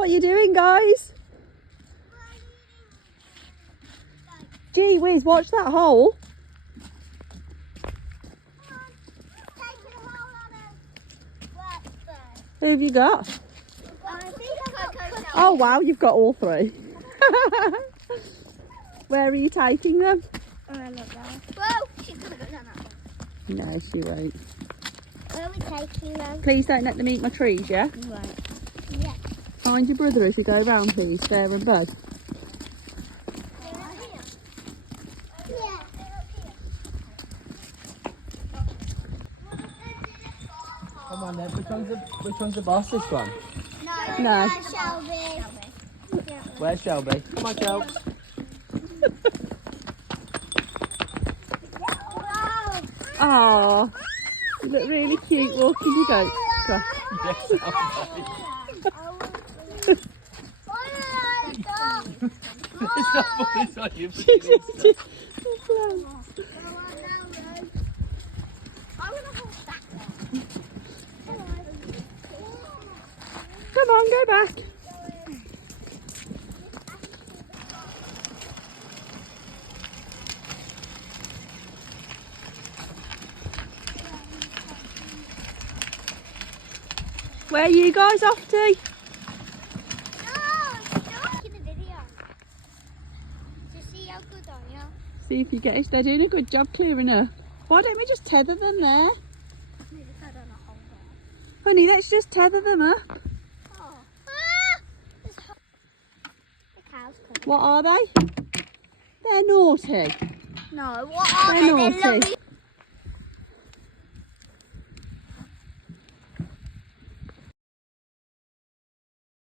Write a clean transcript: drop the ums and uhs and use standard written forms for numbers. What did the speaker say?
What are you doing, guys? Gee whiz, watch that hole. Who have you got? Oh wow, you've got all three. Where are you taking them? Whoa, she's gonna go down that one. No, she won't. Where are we taking them? Please don't let them eat my trees, yeah? Right. Yeah. Find your brother as you go round, please, Bear and Bud. Come on then, which one's the boss, this one? No. Shelby. Where's Shelby? Come on, Shelby. Oh, you look really cute walking your goat. Go. Yes, Shelby. It's not funny, it's not you. Come on, go back. Where are you guys off to? See if you get it. They're doing a good job clearing up. Why don't we just tether them there? Honey, let's just tether them up. What are they? They're naughty. No, what are They're they? naughty.